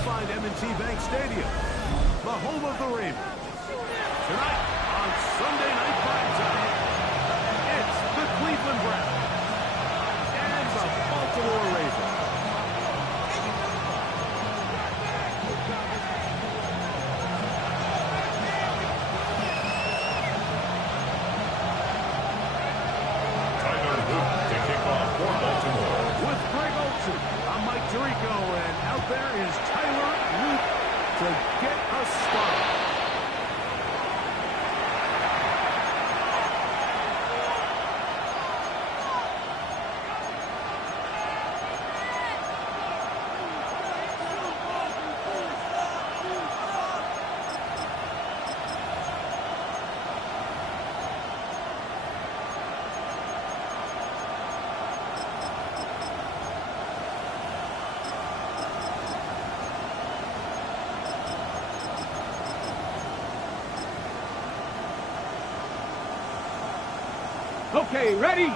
find M&T Bank Stadium, the home of the Ravens. Tonight on Sunday Night Primetime, it's the Cleveland Browns and the Baltimore Ravens. I'm Mike Tirico, and out there is Tyler Luke to get us started. Okay, ready? Here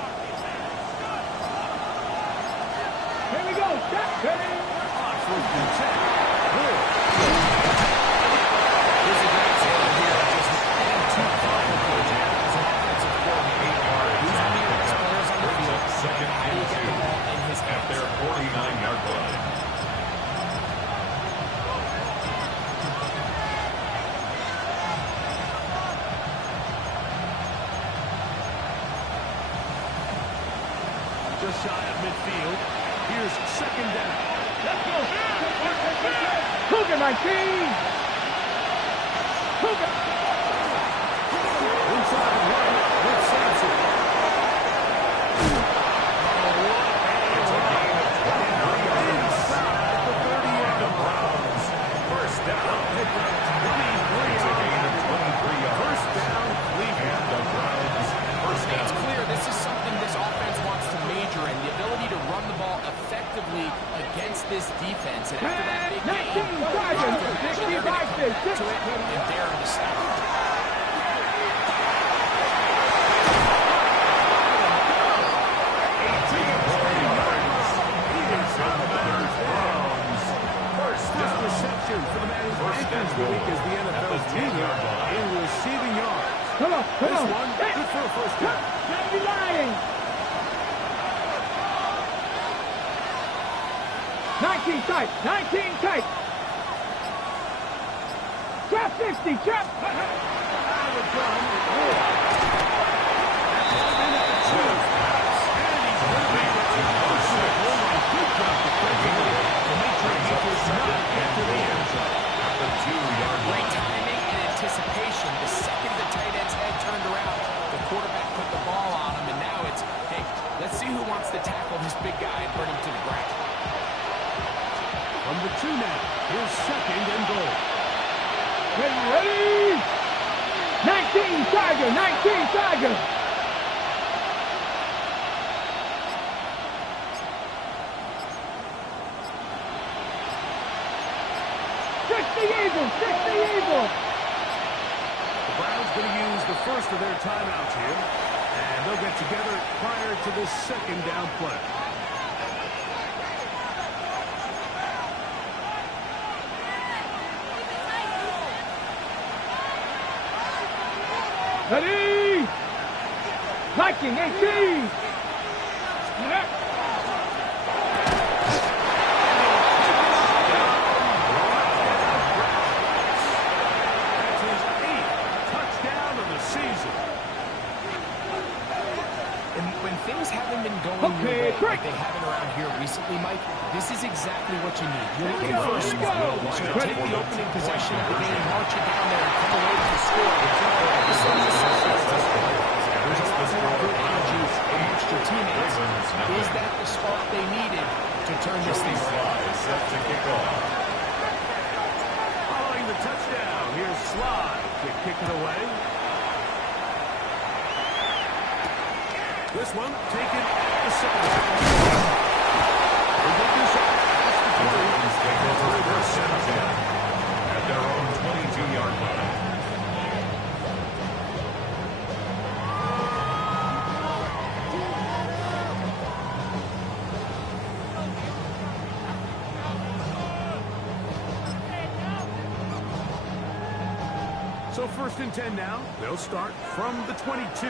we go. Step. Ready? First and 10. Good. Here's a great tail here. Just adding 2 final plays. As an offensive coordinator, 8 yards. These are the best players on the field. Second How do you get the and 2 ball in his at hands? their 49-yard line. Just shy of midfield. Here's second down. Let's go. Cougar 19. Cougar. Inside one with Sampson. Inside the 30-yard line. Brownz, first down. It's a gain of 23 yards. First down, Cleveland. The Browns, first down. It's clear this is something this offense wants to major in, the ability to run the ball effectively against this defense. And after that big game, they're going to come to it and dare him to stop. First reception for the man who enters the week as the NFL's leader in receiving yards. Come on. This one, good for a first down. Don't be lying. 19 tight. 19 tight. Trap 50. Trap. Out of gun, Ward. That's in at the 2. And he's going to be oh my, good job defensively to make sure he does not get to the end zone. At the 2-yard Great line. timing and anticipation. The second the tight end's head turned around, the quarterback put the ball on him, and now it's, hey, let's see who wants to tackle this big guy and bring him to the ground. From the 2 now, here's second and goal. Ready? 19 Tiger. 19 Tiger. Fix the Eagle. The Browns going to use the first of their timeouts here, and they'll get together prior to this second down play. Ready? Viking 18. That's his 8th touchdown of the season. And when things haven't been going your way like they haven't around here recently, Mike, this is exactly what you need. You're looking for a score. You should take the opening possession of the game, march it down there, and come away with the score. There's a lot more good energy amongst your teammates. Is that the spark they needed to turn this thing around? Set to kick off. Following the touchdown, here's Sly to kick it away. This one taken at the 7. They get this out past the 2. Browns take over first and 10 at their own 22-yard line. So 1st and 10 now. They'll start from the 22.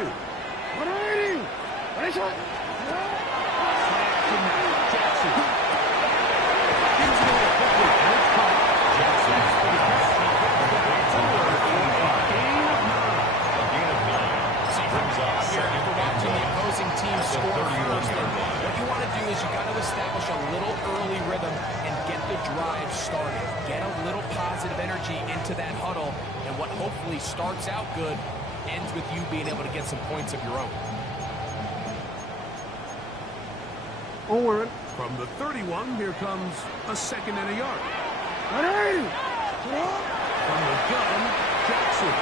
Team score first. What you want to do is you got to establish a little early rhythm and get the drive started. Get a little positive energy into that huddle, and what hopefully starts out good ends with you being able to get some points of your own. Onward. From the 31, here comes a 2nd and a yard. From the gun, Jackson.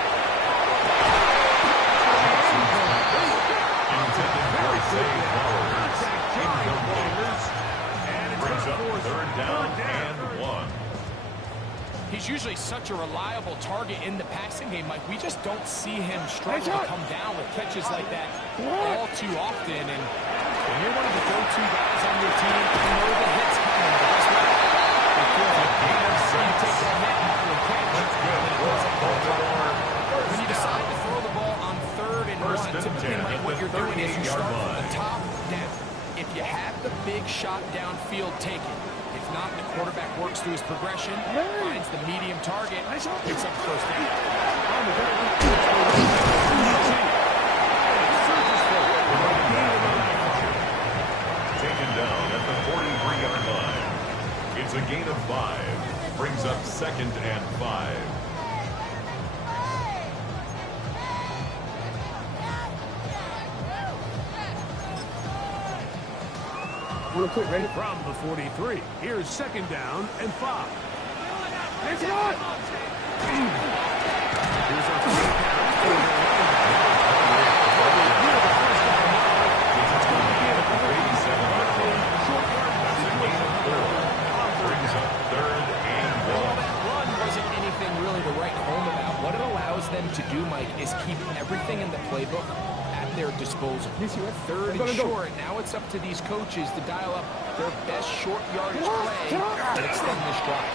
Brings up 3rd down and 1. He's usually such a reliable target in the passing game, Mike. We just don't see him struggle to come down with catches like that all too often. And when you're one of the go-to guys on your team, you know the hit's coming. But guess what? It feels like you take that hit after a catch. When you decide to throw the ball on 3rd and 1, typically, Mike, what you're doing is you start from the top down. If you have the big shot downfield, take it. If not, the quarterback works through his progression, finds the medium target, picks up 1st down. Taken down at the 43-yard line. It's a gain of 5. Brings up 2nd and 5. Real quick, ready? From the 43, here's 2nd down and 5. Here's our What it allows them to do, Mike, is keep everything in the playbook at their disposal. 3rd and short. Now it's up to these coaches to dial up their best short yardage play and extend this drive.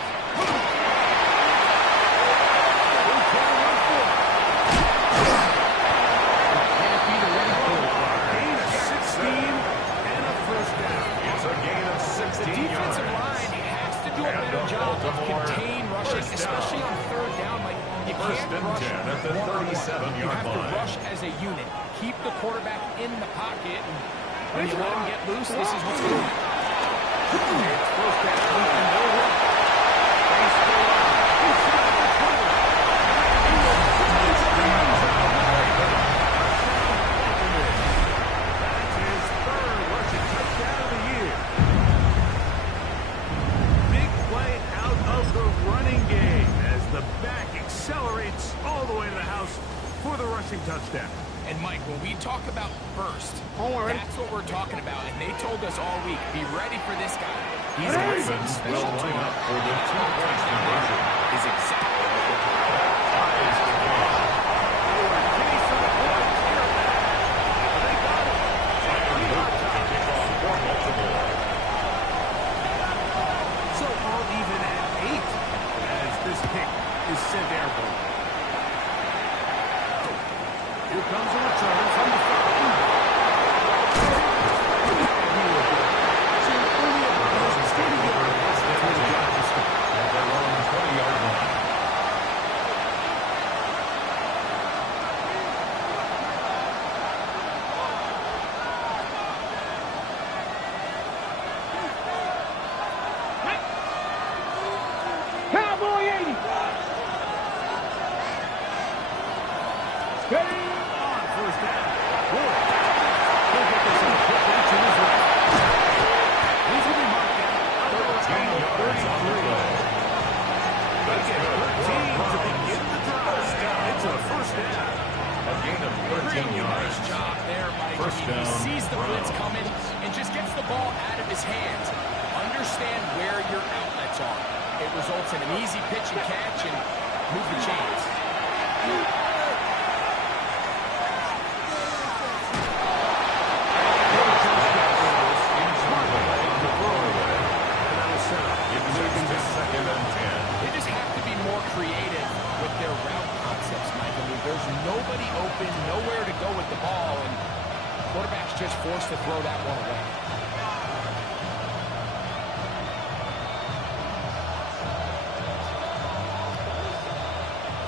gain of 16 and a 1st down. It's a gain of 16 The defensive line has to do a better job of contain rushing, especially on 3rd down. Like, you can't rush at the 37-yard You have to line. rush as a unit. Keep the quarterback in the pocket. And when you let him get loose, this is what's going to happen. It's 1st down and no run. Face the line. That's his 3rd rushing touchdown of the year. Big play out of the running game as the back accelerates all the way to the house for the rushing touchdown. And, Mike, when we talk about burst, that's what we're talking about. And they told us all week, be ready for this guy. He's got some Ravens special will line up for the tools. 2-point conversion. Is exactly what they're talking about. So all even at 8 as this kick is sent airborne. Here comes a return from the 5. At their own 20-yard line. Cowboy 80. Ready? On 1st down. Wood. He'll get this one quickly to his right. He's going to be marked down. 13 yards on the play. They get 13 to begin the drive. It's a 1st down. A gain of 13 Really yards. nice job there, Mike. First He down, sees the blitz Brownz. coming and just gets the ball out of his hands. Understand where your outlets are. It results in an easy pitch and catch and move the chains. They just have to be more creative with their route concepts, Mike. just forced to throw that one away.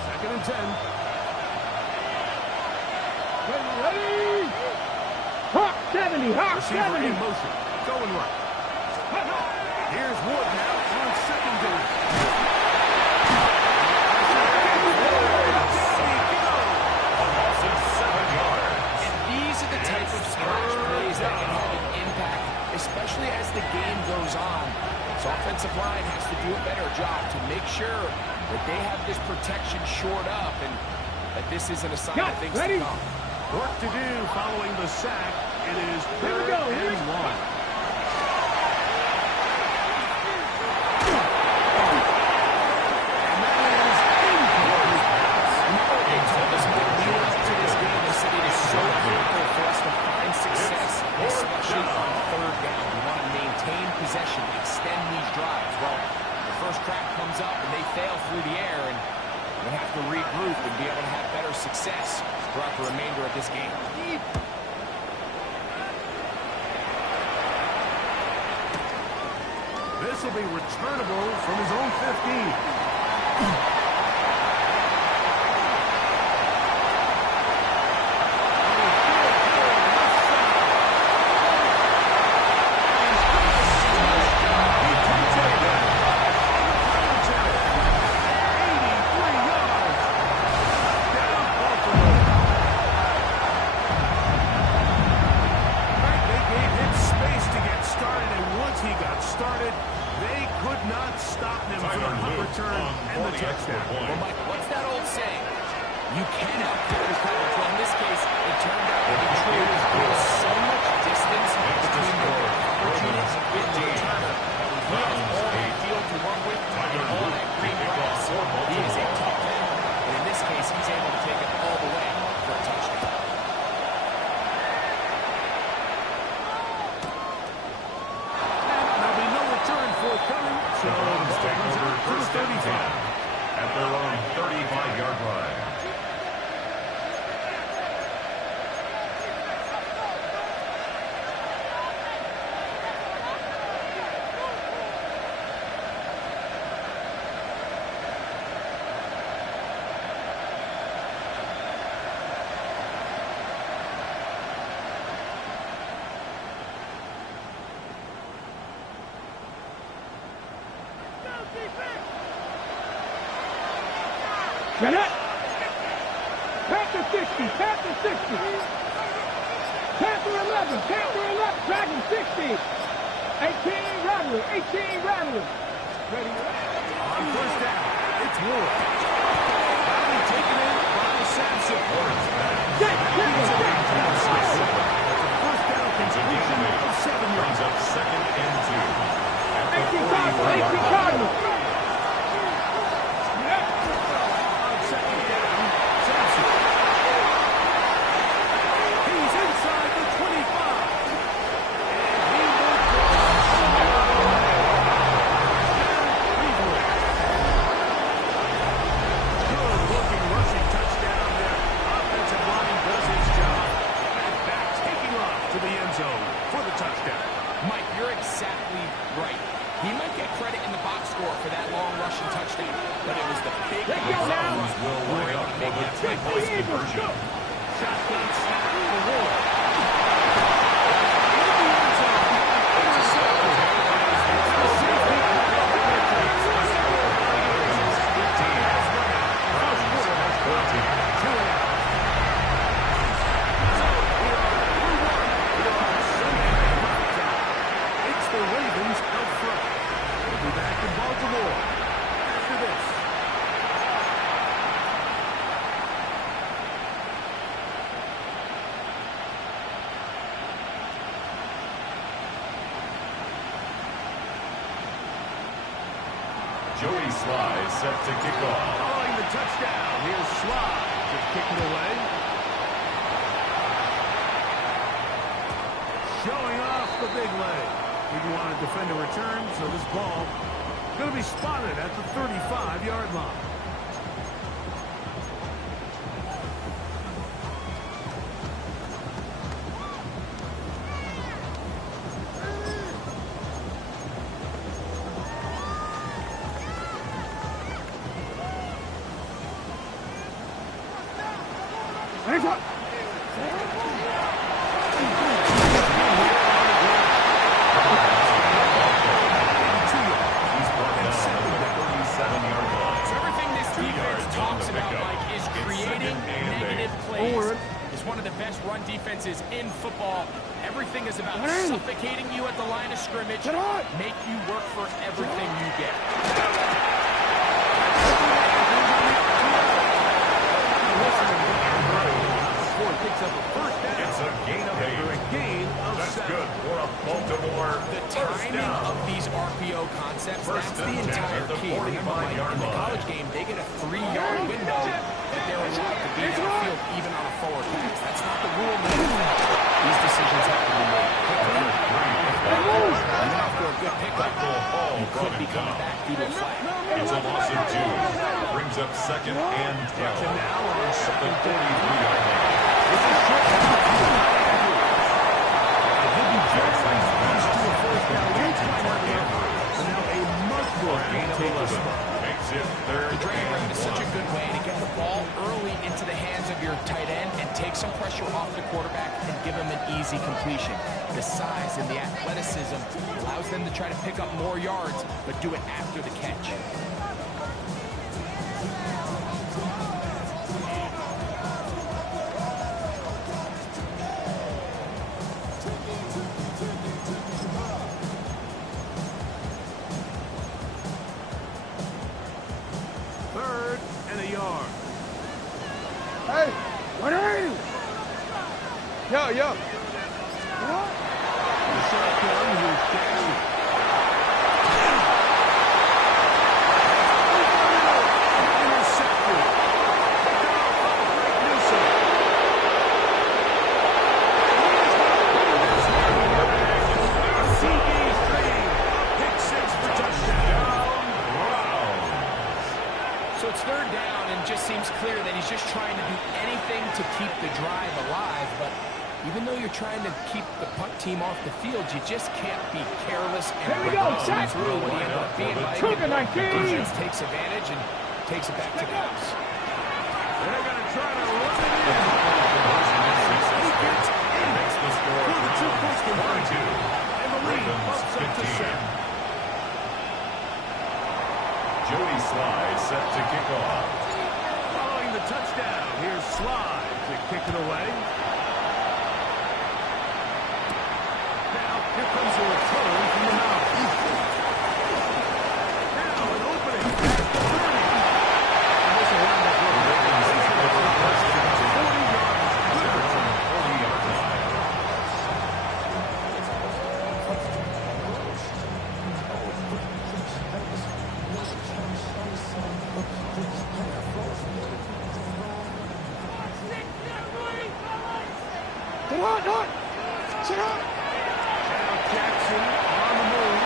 Second and 10. Ready? Hawk 70, Hawk Receiver 70. in motion. Going right. Here's Wood now on secondary. A loss of 7 yards. And these are the type of splash plays that can have an impact, especially as the game goes on. This offensive line has to do a better job to make sure that they have this protection shored up and that this isn't a sign of things ready? to come. Work to do following the sack. It is Here we third go. and 1. Especially on third down. You want to maintain possession, extend these drives. Well, the first crack comes up and they fail through the air, and they have to regroup and be able to have better success throughout the remainder of this game. This will be returnable from his own 15. Get it. Panther 60, Panther 60. Panther 11, Panther 11, Dragon 60. 18 Rattler, 18 Rattler. Ready? On first down, it's Wood. Finally taken in by Sampson. First down completion of 7 yards. Brings up second and 2. 18 Cardinal, 18 Cardinal. Joey Sly set to kick off. Following the touchdown, here's Sly just kicking away. Showing off the big leg. He wanted to defend a return, so this ball going to be spotted at the 35-yard line. Hands up. He's brought down at the 37-yard line. So everything this 2 defense yards on talks the about, pickup. Mike, is It's creating 2nd and 8. negative plays. It's one of the best run defenses in football. Everything is about suffocating you at the line of scrimmage, make you work for everything you get. Picks up a first down. It's a gain of 8. A gain of That's 7. good for a Baltimore The first timing down. of these RPO concepts, First that's and the 10 entire at the key. Remember, Mike, 45-yard in the line. college game, they get a 3-yard window that they're allowed to be on the field, even on a forward pass. That's not the rule in the NFL. These decisions have to be made quickly. Even after a good pickup, you could be coming back due to a flag. It's a loss of 2. Brings up 2nd and 12. Now on At the 2nd down. 43-yard line. It's a short Jackson leads to a first down. So now a much more Gain of take 11. Makes it 3rd The drag route and is such a 1. good way to get the ball early into the hands of your tight end and take some pressure off the quarterback and give him an easy completion. The size and the athleticism allows them to try to pick up more yards, but do it after the catch. Third and a yard. Hey, 180. Yo. The shotgun with Jackson. Intercepted. Great Newsom. Pick 6 for touchdown. So it's third down and just seems clear that he's just trying to do anything to keep the drive alive, but even though you're trying to keep the punt team off the field, you just can't be careless and Here we go, reckless. set. That's really what he ended up being like. Cougar 19. Defense takes advantage and takes it back to the house. They're going to try to run it in. He gets in. Makes the score For the 2-point conversion. 42. And the lead Ravens bumps up to 15. 7. Jody Sly set to kick off. Following the touchdown, here's Sly to kick it away. Now, here comes a return from the mouth. Now, an opening at the 30. And this will wind up with The Ravens have a first and 10. 40 yards. Good They're return. on the 40-yard line. Sit on. Sit on. Now Jackson on the move.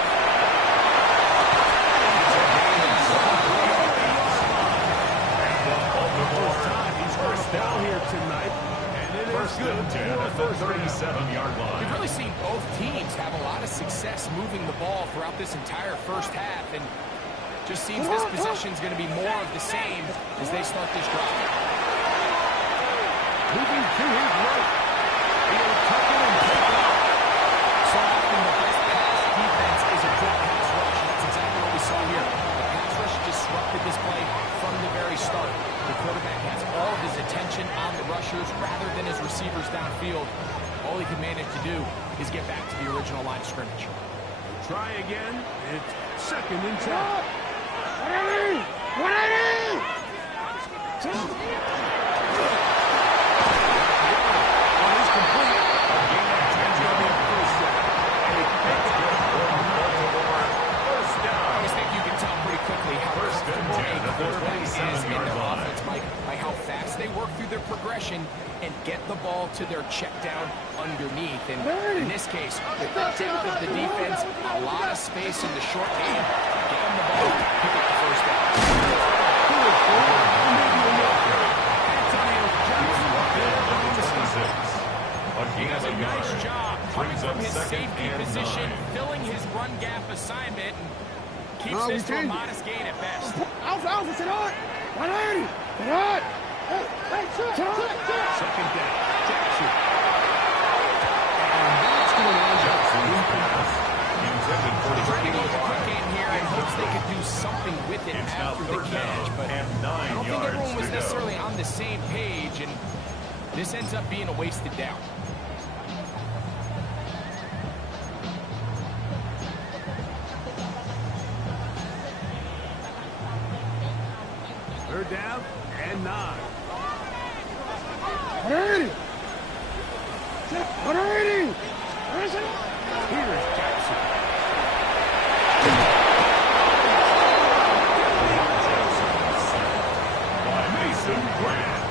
Baltimore He's first down here tonight. And it is first good and 10 for a at the first down. 37-yard line. We've really seen both teams have a lot of success moving the ball throughout this entire first half, and just seems this possession is going to be more of the same as they start this drive. Moving to his right. He'll tuck it and take off. So often the best pass defense is a good pass rush, and that's exactly what we saw here. The pass rush disrupted this play from the very start. The quarterback has all of his attention on the rushers rather than his receivers downfield. All he can manage to do is get back to the original line of scrimmage. Try again. It's second and 10. 180. 180. Sit on. One is complete. A gain of 10 yards. First down. That's good for a Baltimore first I down. always think you can tell pretty quickly how First and comfortable 10 a at the quarterback is in 27-yard their line. offense, Mike, by how fast they work through their progression and get the ball to their check down underneath. And in this case, with the depth of the defense, a lot of space in the short game, get them the ball, pick up the first down. A gain Does of a a nice yard. job coming Brings from up his second safety and position, 9. filling his run gap assignment, and keeps No, we this to a changed it. modest gain at best. Alpha, sit on. 180. Sit on. Hey, sit on. second down. Jackson. And that's going to end up Pass intended for the Trying to go with a quick game here in hopes they could do something with it It's now after the third catch, down but and I 9 don't think yards everyone was to go. necessarily on the same page, and this ends up being a wasted down. third down and 9. 180. 180. Here's Jackson. By Mason Grant.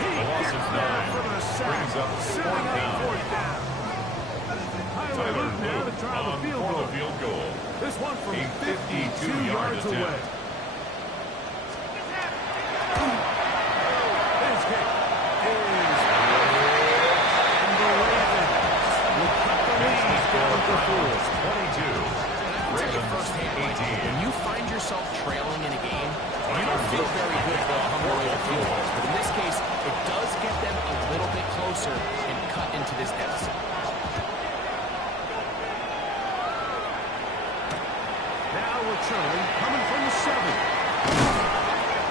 He The loss gets of there 9 for the sack. brings up Setting fourth up down. fourth down. Tyler Tyler Luke now to Luke try the on field for goal. the field goal. This one from A 52 52-yard yards attempt. away. His kick is and the Ravens will cut the lead down to 4. 22. Tell you firsthand, Mike, when you find yourself trailing in a game, you don't feel very good about how away the field goals. But in this case, it does get them a little bit closer and cut into this deficit. Now returning, coming from the 7.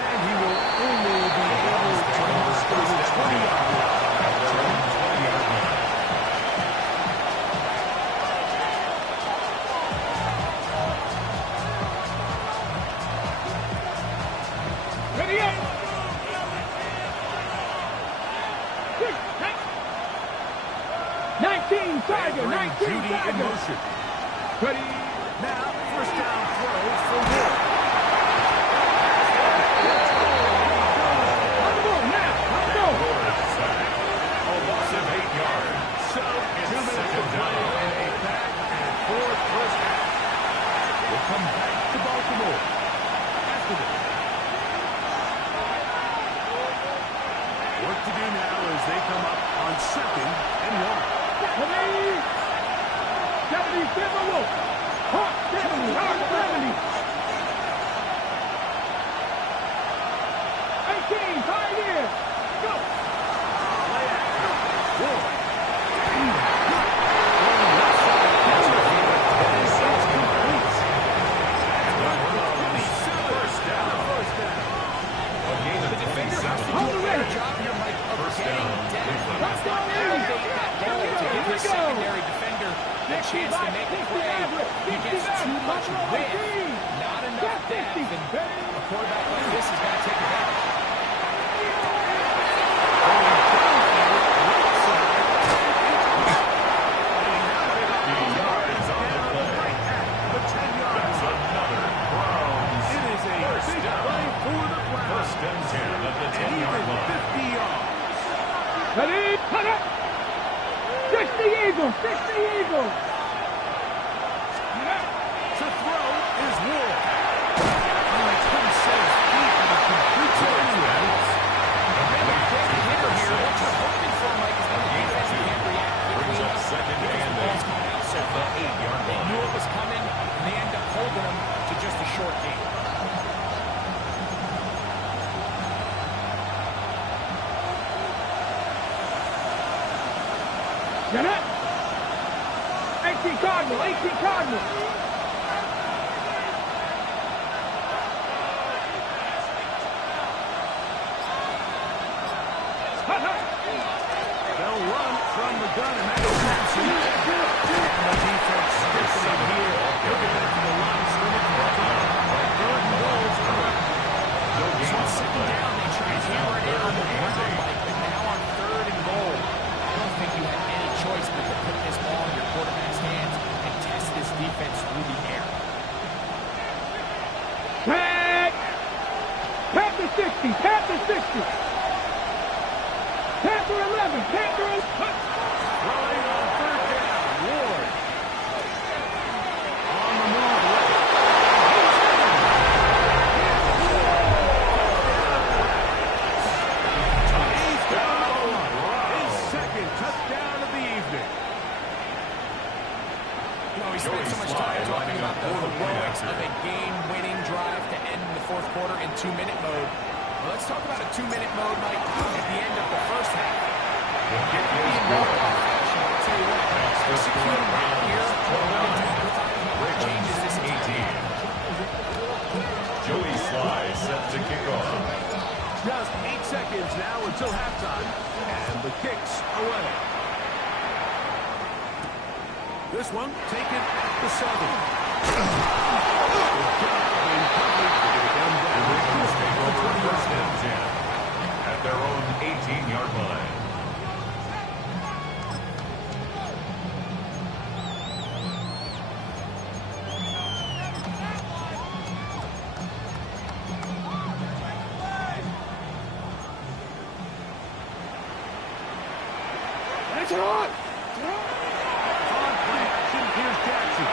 And he will only be able to muster the 20-yard line. At their own 20-yard line. Ready up. 19 Tiger, Bring 19 Judy in Tiger. motion. Ready. Now, first down throw for Wolf. Let's go now. Let's go. Lord sack. A loss of 8 yards. So, 2 minutes to second play down. in a back and forth first half. We'll come back to Baltimore after this. Work to do now as they come up on 2nd and 1. 70, 70, Wolf. Hot 70, hot 70. 18, 5 years. Go. Play action. Wolf. First down. A gain of The defender has to 27. do a better job here, Mike, of First getting down. depth. Let's go, Elevate that ball to give his Here we go. secondary defender a chance to make a play. He gets too much width, not enough depth, and a quarterback like this is going to take advantage. The yards on the play. The 10-yard That's another Brownz. It is a First big down. play for the Browns. First and 10 at the And 10-yard even line. 50 yards. Ready, cut it. 60 Eagles, 60 Eagles. To throw is Wolf. Oh, he couldn't set his feet on a complete touchdown. Hitter here, what you're hoping for, Mike, is that the defense can't react quickly Brings up enough second because and the ball's 8. coming out so At the far. 8-yard They knew line. it was coming, and they end up holding them to just a short game. Get it. 18 Cardinal, 18 Cardinal. Hut, hut. They'll run from the gun, and that is Jackson. And the defense sticks it in here. He'll get back to the line of scrimmage. Third and goal is correct. No gain on the Second play. down, they try and hammer it in on the ground, Mike, but now on 3rd and goal, I don't think you had any choice but to put this ball in your quarterback's hands and test this defense through the air. Tag. Tap the 60, tap the 60. Panther 11, Panther 11. Throwing on 3rd down. Ward. On the move left. Touchdown. His second touchdown of the evening. You know, we spent so much time talking about the heroics of a game-winning drive to end the 4th quarter in 2-minute mode. Well, let's talk about a 2-minute mode, Mike, at the end of the first half. The kick Be is in good. walk-off fashion, I'll tell you what. That's the score. Executing right here, Brownz changes this 18. Joey Sly set to kick off. Just 8 seconds now until halftime. And the kick's away. This one taken at the 7. Good job in coverage. They're going to get him down. The Ravens take over first and 10 at their own 18-yard line. That's it on! On play action, here's Jackson.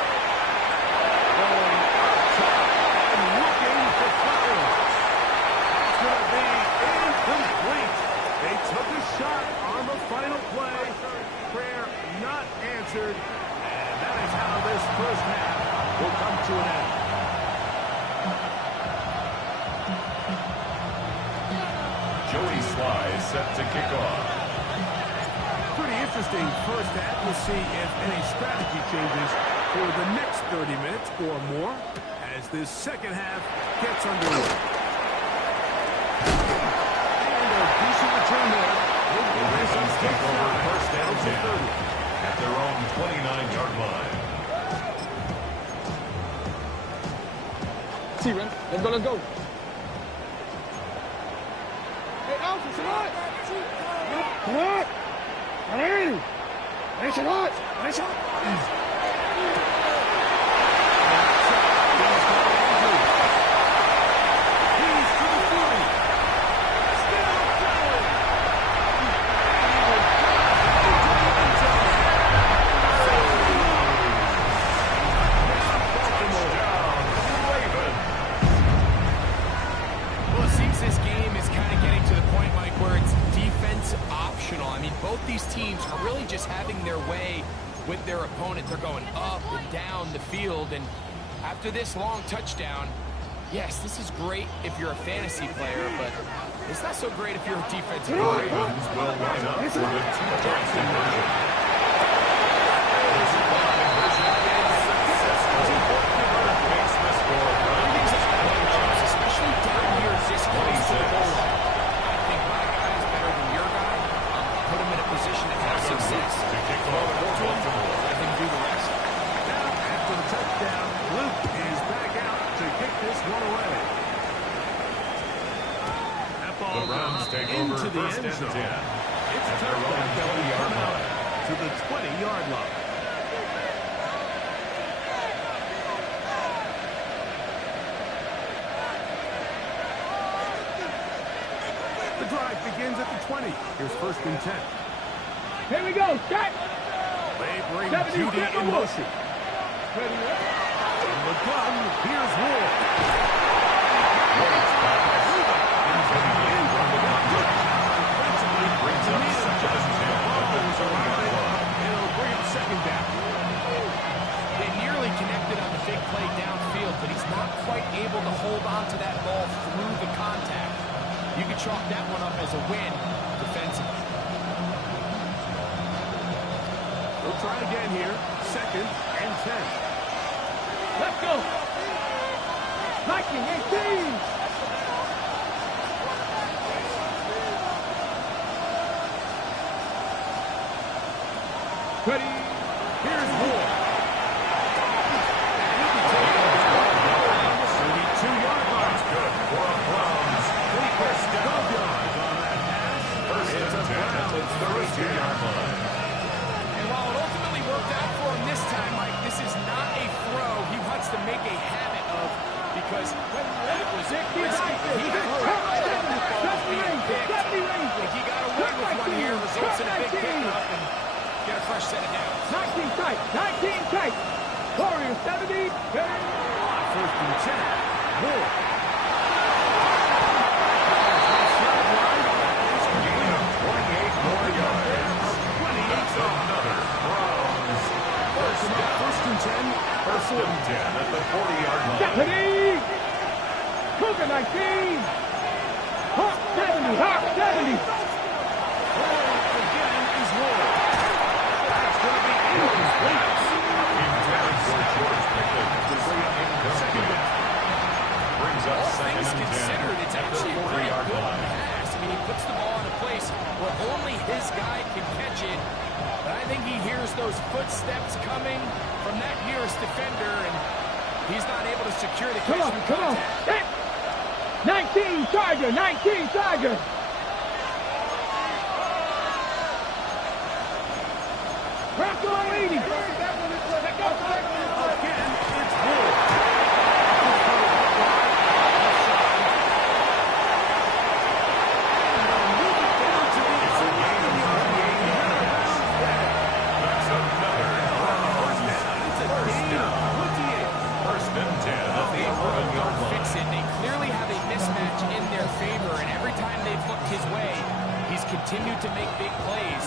Going up top and looking for Flowers. It's going to be incomplete. They took a shot on the final play. Prayer not answered. And that is how this first half will come to an end. Joey Sly is set to kick off. Pretty interesting first half. We'll see if any strategy changes for the next 30 minutes or more as this second half gets underway. And a decent return there. The Ravens take over first and 10 at their own 29-yard line. See, Ren. Let's go, let's go. Hey, Alpha, it's on! Come on! Hey! It's on! It's on! He's to the 40. Still going. Well, it seems this game is kind of getting to the point, Mike, where it's defense optional. I mean, both these teams are really just having their way with their opponent. They're going up and down the field, and after this long touchdown, yes, this is great if you're a fantasy player, but it's not so great if you're a defensive player. Ravens will line up for the two-point conversion. This conversion is successful. Makes the score Especially down here this close to the goal line. I think my guy is better than your guy. Put him in a position to have success. to kick off Baltimore. Let him do the rest. Now, after the touchdown, Luke is back out to kick this one away. That The ball Browns take over into the first end and zone. 10 It's at their own touchdown that will 20-yard come out line. to the 20-yard line. The drive begins at the 20. Here's first and 10. Here we go, shot! They bring 70, Judy get the in ball. motion. Ready, ready? In the gun, here's Ward. Into the end zone. Brings up second and 10 at the 30-yard line. It'll bring him second down. They nearly connected on the big play downfield, but he's not quite able to hold on to that ball through the contact. You can chalk that one up as a win defensively. They'll try again here. Second and 10. Let's go! Viking 18! Ready? Here's Ward. 32-yard line. That's good for a Browns. First down. Yards on that pass. First and 10 at the 32-yard line. And while it ultimately worked out for him this time, Mike, this is not a throw he wants to make a habit of because it was risky. He got right up the ball being picked. If he got away with one here, results in a big pickup and get a fresh set of downs. 19 tight, 19 tight. Warriors 70, First and 10. Ward. Gain of 28 more yards. That's another Browns. First down. First and 10. First and 10 at the 40-yard line. Stephanie! Cougar 19! Hawk 70, Hawk 70! Again considered, it's actually a pretty good pass. I mean, he puts the ball in a place where only his guy can catch it. But I think he hears those footsteps coming from that nearest defender, and he's not able to secure the catch. Come on. 19 Charger, 19 Charger. Brownz 80. Again, it's Wood. Continued to make big plays.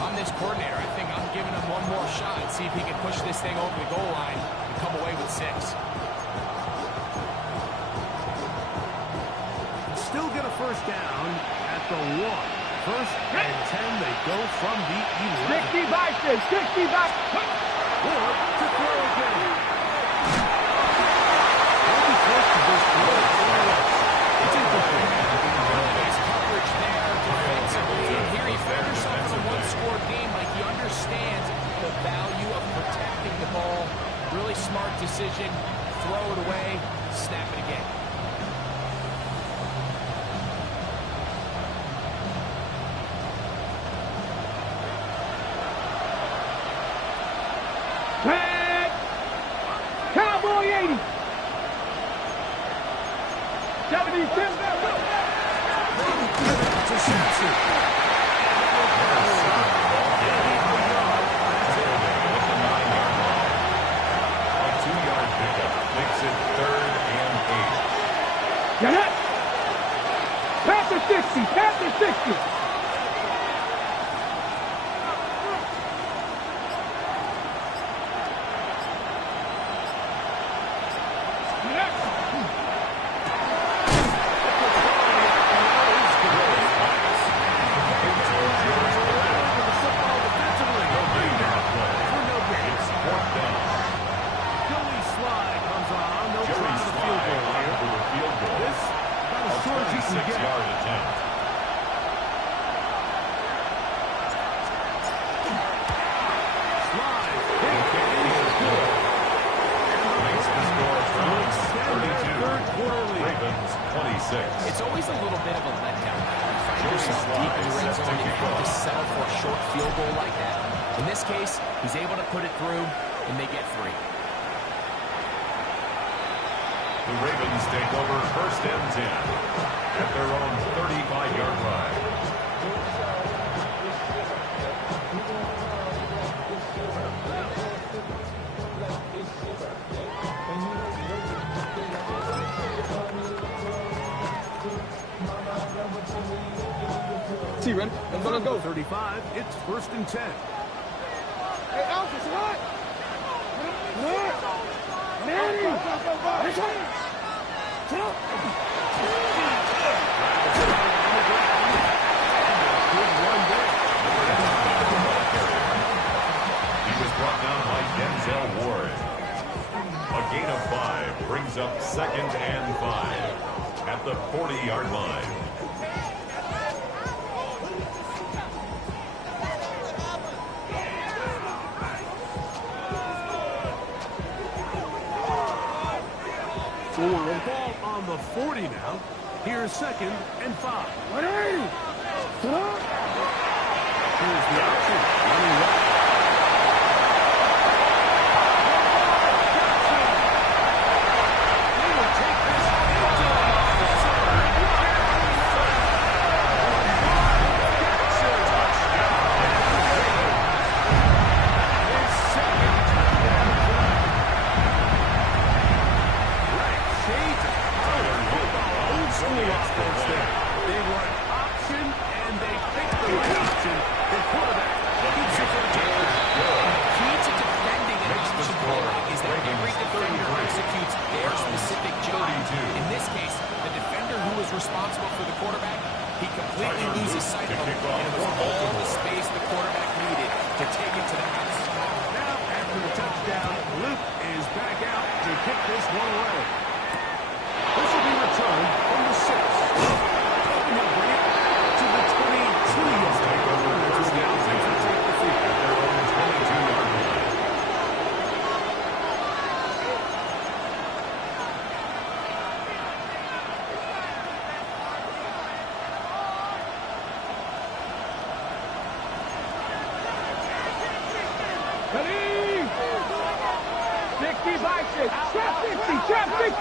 I'm this coordinator. I think I'm giving him one more shot. See if he can push this thing over the goal line and come away with 6. Still get a first down at the 1. First and 10, they go from the 11. 60 boxes, 60 boxes. Ford to throw again. They'll be forced to this throw. It's incomplete. Nice coverage there defensively. And here he found himself in a one-score game. Like, he understands the value of protecting the ball. Really smart decision. Throw it away. Snap it again. Flag. Cowboy 80. 76. To Shansi. A 2-yard pickup makes it 3rd and 8. Get it. Pass to 60. Pass to 60. It's always a little bit of a letdown. You find yourself deep in the red zone and you have to settle for a short field goal like that. In this case, he's able to put it through, and they get 3. The Ravens take over 1st and 10 at their own 35-yard line. See, ready? I'm gonna go. 35, it's 1st and 10. Hey, Alphas, what? What? Manny! He was brought down by Denzel Ward. A gain of 5 brings up 2nd and 5 at the 40-yard line. Forward ball on the 40 now. Here's 2nd and 5. Here's the option. Running right. They will take this into the offensive touchdown. His 2nd touchdown. Shades of old school offense there. They run option and they pick the right option. The quarterback keeps it for the Key to defending an option quarterback is that every defender executes their specific job. In this case, the defender who is responsible for the quarterback, he completely loses sight of him, and it was all the space the quarterback needed to take it to the house. Now, after the touchdown, Luke is back out to kick this one away. This will be returned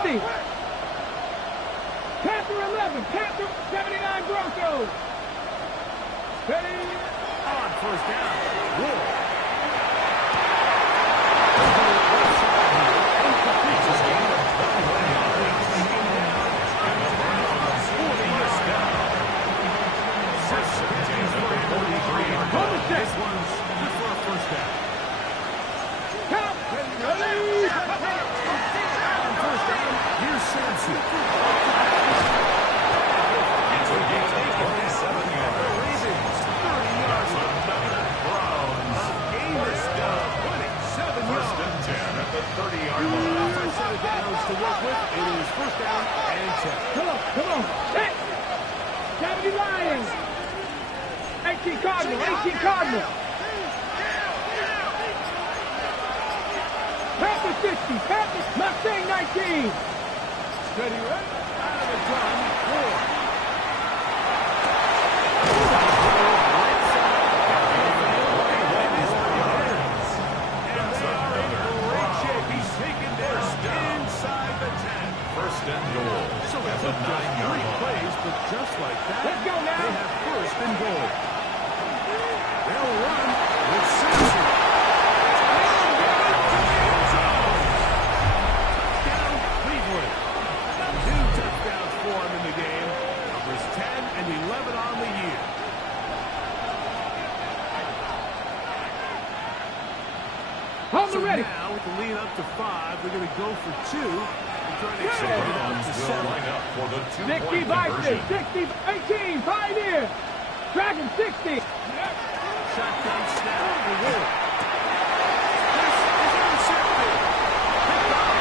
60. Panther 11. Panther 79 Broncos. Ready? On first down. Ward. This one's good for a first down. Count. Ready? On first down, here's Sampson. It's a gain of 27 yards. 30 yards. Another Brownz. First down. 27 First yards. and 10 at the 30-yard line. Offense set of downs to work with. It is first down and 10. Come on, come on. Hey! 70 Lions. 18 Cardinal, 18 Cardinal. Panther 60, Panther, Mustang 19. Ready, right? Out of the gun. Ward. That's another Brownz. He's taken their inside the 10. First and goal. So At it's the a 9-yard great line. plays, but just like that, Let's go now. they have first and goal. They'll run with Simpson. Down Cleveland. 2 touchdowns for him in the game. Numbers 10 and 11 on the year. Hold So the ready. now, with the lead up to 5, they're going to go for 2. They're trying to Yeah. extend it out Brownz to will 7. line up for the 60 two-point Vikings, conversion. 60, 18, Pioneer. Dragon 60. Shotgun snap to Ward. This is intercepted. Picked up.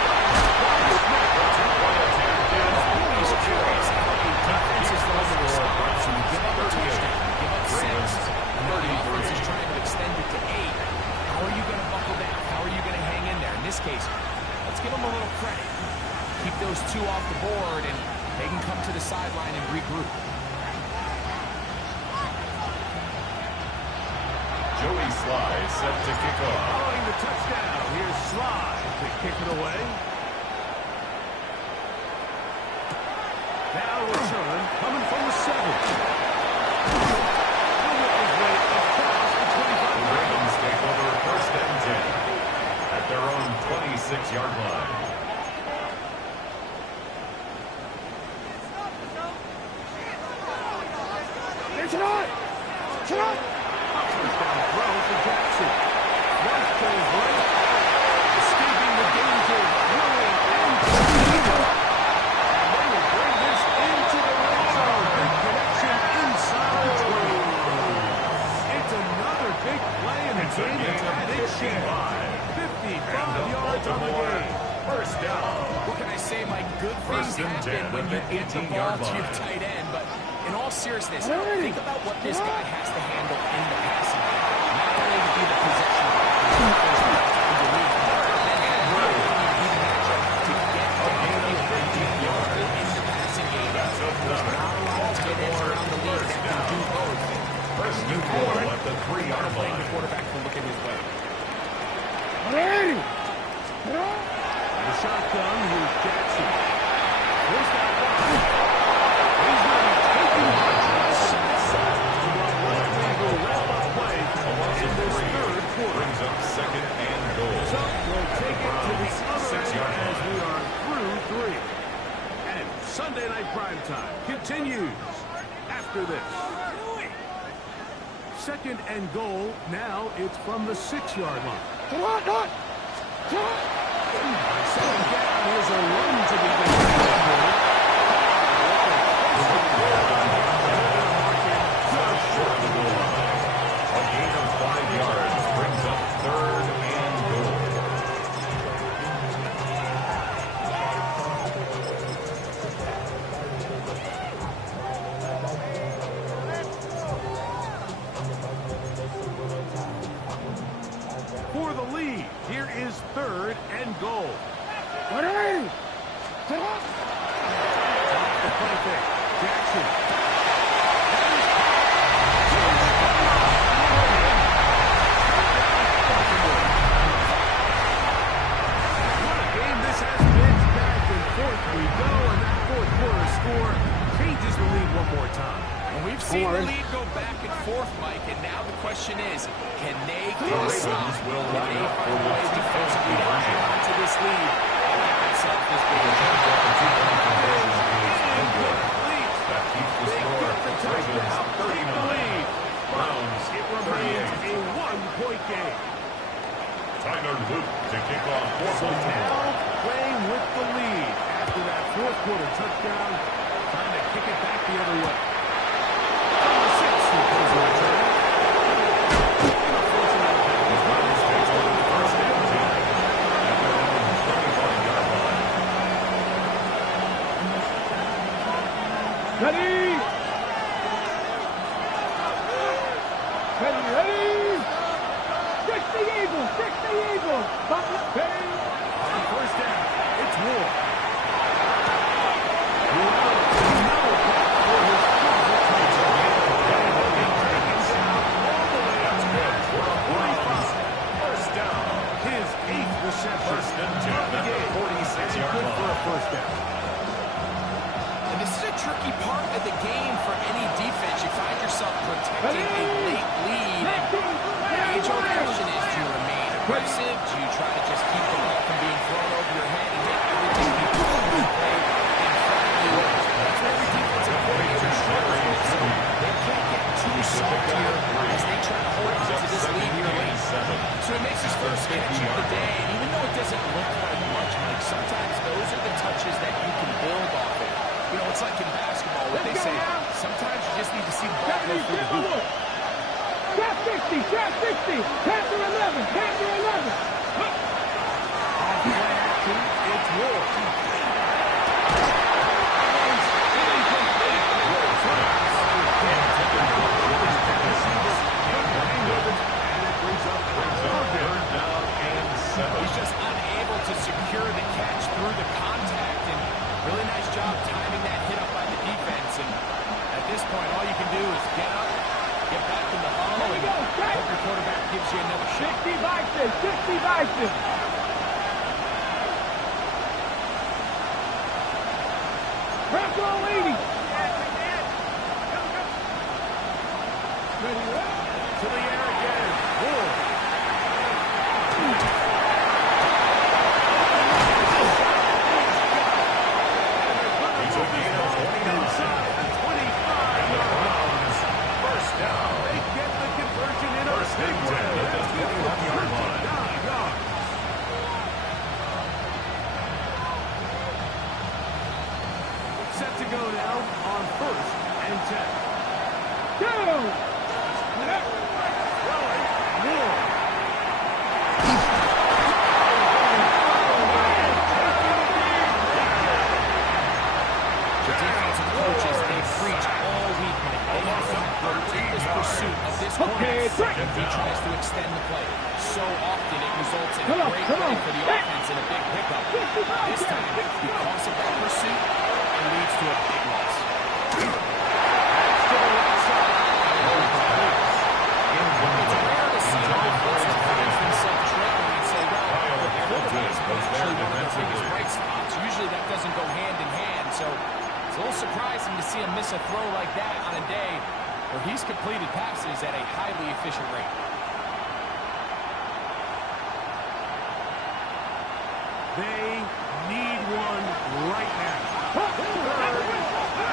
He's curious how a defense is going to respond to give up a touchdown, give up 6, and then the offense is trying to extend it to 8. How are you going to buckle down? How are you going to hang in there? In this case, let's give them a little credit. Keep those 2 off the board, and they can come to the sideline and regroup. Joey Sly set to kick off. Following the touchdown, here's Sly to kick it away. Now return, coming from the 7. He'll make his way across the The 25. Ravens take over first and 10 at their own 26-yard line. It's not. It's not. First down throw for Jackson. Once to his right. Escaping the danger. Willing and Cleveland. And they will bring this into the red zone. Big connection inside the 20. It's another big play in the It's a game gain that's of had its share. 55 yards on the game. First down. What can I say, Mike? Good things First and happen 10 when you at the get the 18-yard ball to your line. tight end, but in all seriousness, Hey. think about what this guy has to handle in the passing game. Not only to be the possession underneath, then have really be the matchup to get downfield and do yards in the passing game. That's There's another not a lot of tight ends around the league that can do both. First and goal at the 3-yard Playing the line. quarterback to look at his way. Ready. The shotgun, here's Jackson. Here's that one. He's ready, taking marches. Likely will wrap up play in this third quarter. Brings up second and goal. So we'll take it to the other 6-yard end as line. we are through 3. And Sunday Night Primetime continues after this. Second and goal. Now it's from the 6-yard line. Come on, not. Second down, here's a run to be made. Just short of the goal line. A gain of 5 yards brings up third and goal. For the lead, here is third and goal. Ready. the lead one more time. And we've seen the lead go back and forth, Mike, and now the question is, can they get a stop? Can they find a way defensively to hang on to this lead and keep themselves this big? That keeps the score at Ravens 39. Brownz It remains a 1-point game. Tyler Luke to kick off So fourth. now playing with the lead after that fourth quarter touchdown, trying to kick it back the other way. Number 6 who goes to return. Brownz takes over the first and 10 at their own 35-yard line. Ready! Ready! 60 Eagles! 60 Eagles! Ready! On first down, it's Ward. First down. His 8th reception. First and 10 at the 46-yard Good for a line. first down. And this is a tricky part of the game for any defense. You find yourself protecting a late lead. The age-old question is, do you remain aggressive? Do you try to just keep the ball from being thrown over your head and get everything you can play in front of you? That's where every defensive coordinator struggles with. So they can't get too soft here as they try to hold on to this lead here late. So he makes his first catch of the day, and even though it doesn't look like much, Mike, sometimes those are the touches that you can build off of. You know, it's like in basketball what they say, sometimes you just need to see the ball go through the hoop. Trap 60! Trap 60! Panther 11! Panther 11! Off play action, it's Ward. Third down and 7. He's just unable to secure the catch through the contact, and really nice job timing that hit up by the defense. And at this point, all you can do is get up, get back in the huddle, and hope your quarterback gives you another shot. 60 Bison! 60 Bison! Press all 80! Ready, To the air again, Ward. He's a gain of 29. Inside the 25-yard line. First down. They get the conversion in a First big and 10 way. at the 21-yard line. 9 yards. Set to go now on first and 10. Go! Ward. The defensive coaches, they preach all week, Mike. They have to have relentless pursuit of this quarterback as he tries to extend the play. So often it results in a great play for the offense and a big pickup. This time, because of that pursuit, it leads to a big loss. It's rare to see an offense that finds themselves trailing and say, well, the quarterback is actually one of their biggest bright spots. Usually that doesn't go hand in hand, so it's a little surprising to see him miss a throw like that on a day where he's completed passes at a highly efficient rate. They need one right now. Third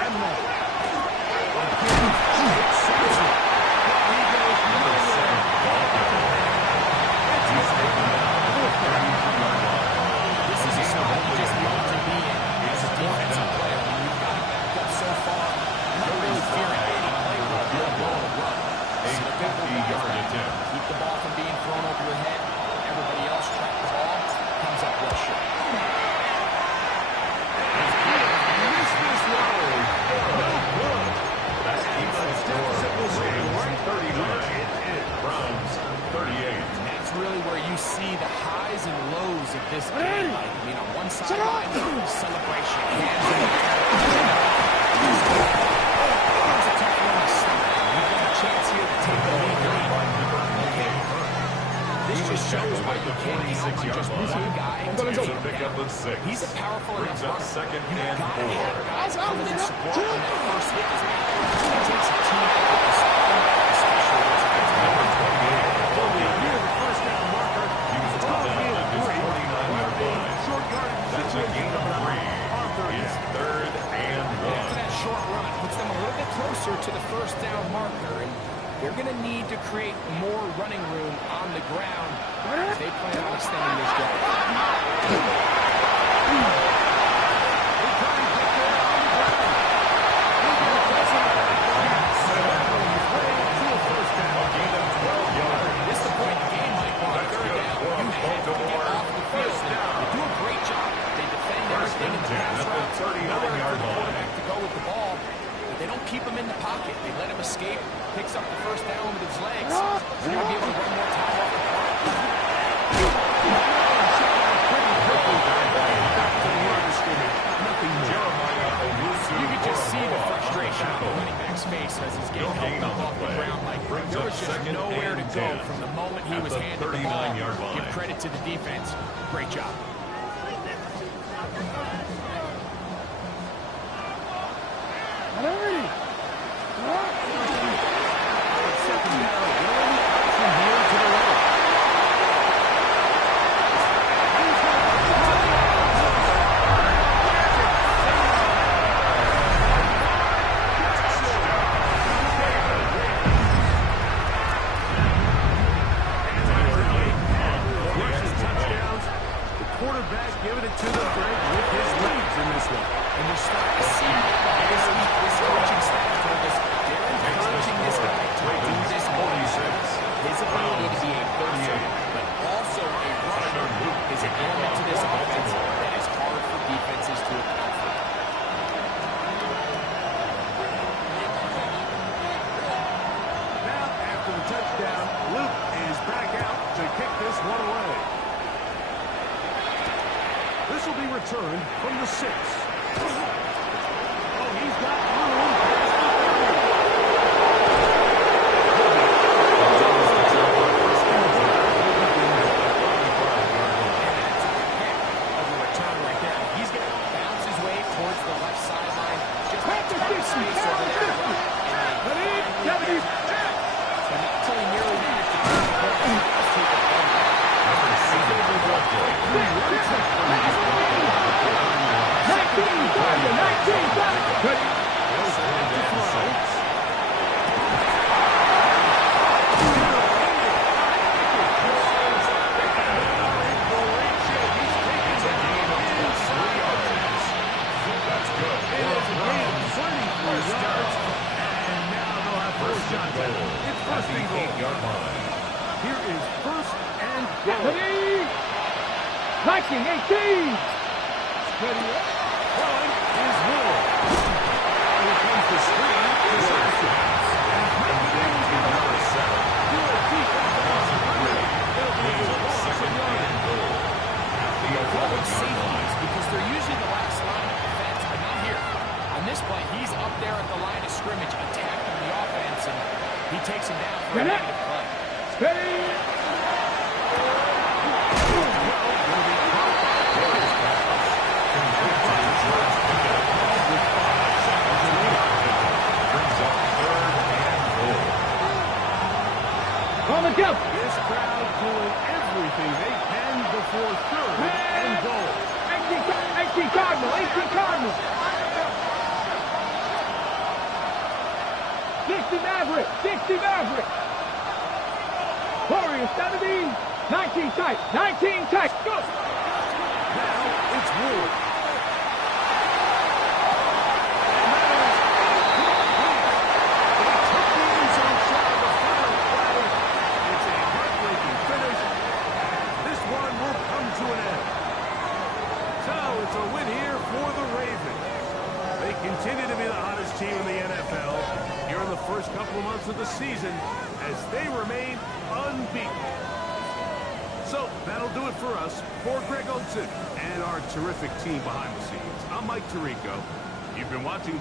and long. He goes nowhere. This is a spot you just love to be in as a defensive player. When you've got it backed up so far, you're not really fearing any play call. You're going to run. A 50-yard attempt. Keep the ball from being thrown over your head. Everybody else track the ball. Comes up real short. Miss this roll. No good. That keeps the score. Ravens 39. Brownz 38. That's really where you see the highs and lows of this game. Like, I mean, on one sideline, celebration. Hands in the air. It's a tough one to stop. You've got a chance here to take the lead. This just shows why you can't count on just one guy to He's take a pickup down. of 6. He's a powerful Brings enough up runner. second You've and got to have 4. guys coming in support on that first hit. puts them a little bit closer to the first down marker, and they're going to need to create more running room on the ground if they plan on extending this drive. They don't keep him in the pocket. They let him escape, picks up the first down with his legs. He's going to be able to run more time off the clock. You could just see the frustration on the running back's face as he's getting helped up off the ground. Like, there was just nowhere to go from the moment he was handed the ball. Give credit to the defense. Great job. This will be returned from the 6. Oh, he's got room. He's going to bounce his way towards the left sideline. Just a ton of space over there. But not until he nearly managed to turn the ball. Here is first and goal. Viking 18. Steady up. Throwing is Will. Here comes the screen. Number 7. Good defense. Avoid safeties because they're usually the last line of defense, but not here. On this play, he's up there at the line of scrimmage attacking the offense, and he takes him down for a negative play. On the jump. This crowd doing everything they can before third and goal. 18 Cardinal, 18 Cardinal. 60 Maverick, 60 Maverick. Warriors 17, 19 tight, 19 tight. Go. Now it's Ward. Continue to be the hottest team in the NFL here in the first couple of months of the season as they remain unbeaten. So that'll do it for us. For Greg Olsen and our terrific team behind the scenes, I'm Mike Tirico. You've been watching the